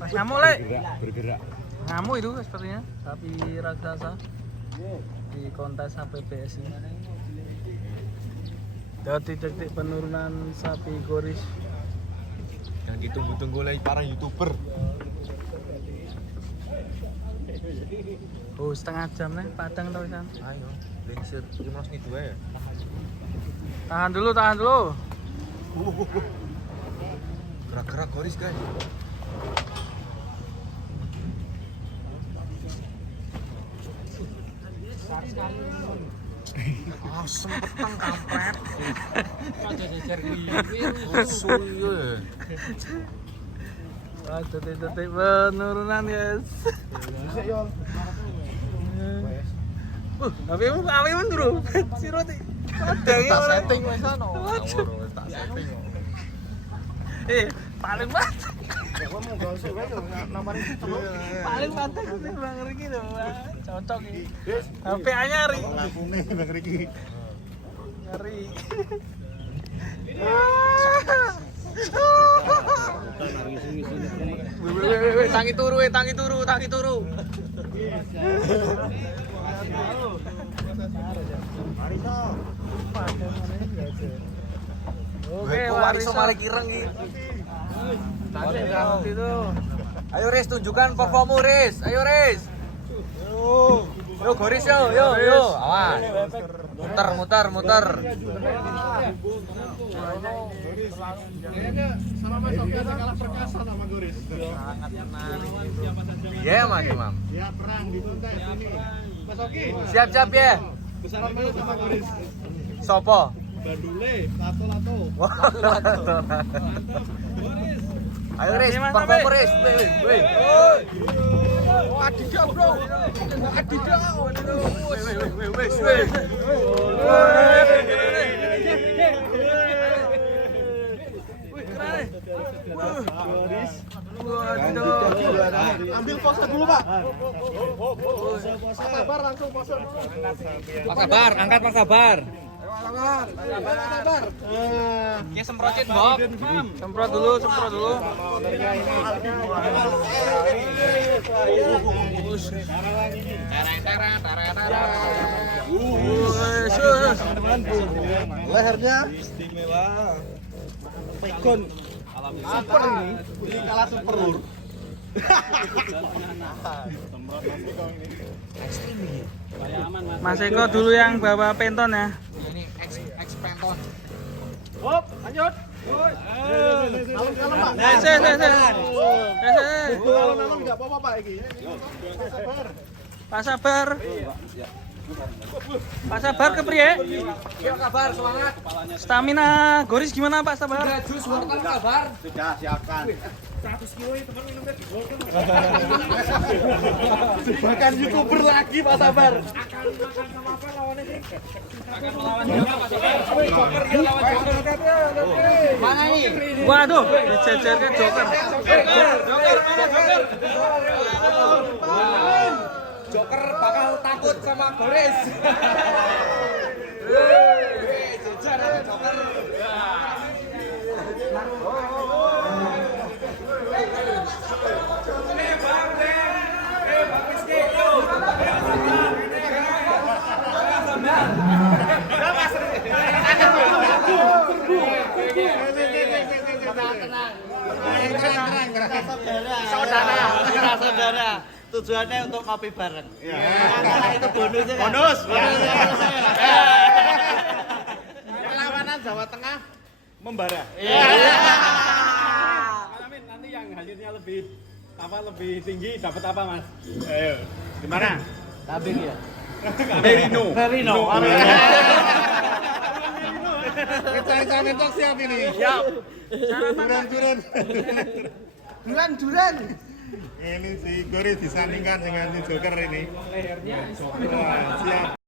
Mas ngamuk le. Bergerak. Ngamuk itu sepertinya sapi raksasa di kontes HPPSI. Detik-detik penurunan sapi Goris. Yang ditunggu-tunggu oleh para YouTuber. Oh, setengah jam nih, padang tau kan. Ayo, lingsir 15 nih ya. Tahan dulu. Gerak-gerak Goris, guys. Asem petang kampret. Aja jejer iki. Suyo. Wah, detik-detik penurunan guys. Apimu turun. Si roti. Tak setting wis ono. Tak setting. Paling mantap. Paling mantap itu Bang Riki loh. Cocok ini. HP anyar iki. Lakune Bang Riki. Ngeri. Tangi turu. Oke, wariso mari kireng iki. Ayo Riz, tunjukkan performu Riz. Ayo Riz. Yo Goris yo. Awas. Muter. Sama Mas Oki ada kalah perkasa sama Goris. Iya, Mam. Ya perang di kontes ini. Mas Oki. Siap ya. Besaran mana sama Goris? Sopo? Bandule, lato. Ayo Riz, performu Riz. Wih. Adidas bro. Adidas. Wih. Ambil pose dulu Pak. Pak Sabar langsung pose. Pak Sabar, angkat Pak Sabar. Sabar. Ki semprotin, Bob. Semprot dulu. Lehernya istimewa. Pegon. Super ini kalah superur. Mas Eko dulu yang bawa penton ya. Ini X penton. Hop, lanjut. Kalem Pak. Kalem enggak apa-apa Pak iki. Pak Sabar kepriye? Yuk kabar semangat. Stamina Goris gimana Pak Sabar? Jus wortel kabar. Sudah siapkan. 100 kilo itu teman minumnya di gol kan. YouTuber lagi Pak Sabar. Akan makan sama apa lawannya sih? Akan melawan juga Pak Sabar. Joker dia lawan Joker. Mana nih? Waduh, dijajarkan Joker. Joker bakal takut sama Goris. Jajar ada Joker. Saudara. Tujuannya untuk ngopi bareng. Karena itu bonusnya kan? Bonus. Perlawanan Jawa Tengah membara. Amin, nanti yang hasilnya lebih tinggi dapat apa, Mas? Ayo. Gimana? Tabing ya. Merino. Kita mentok siap ini. Siap. Duran. Ini si Goris disandingkan dengan si Joker ini. Wah, siap.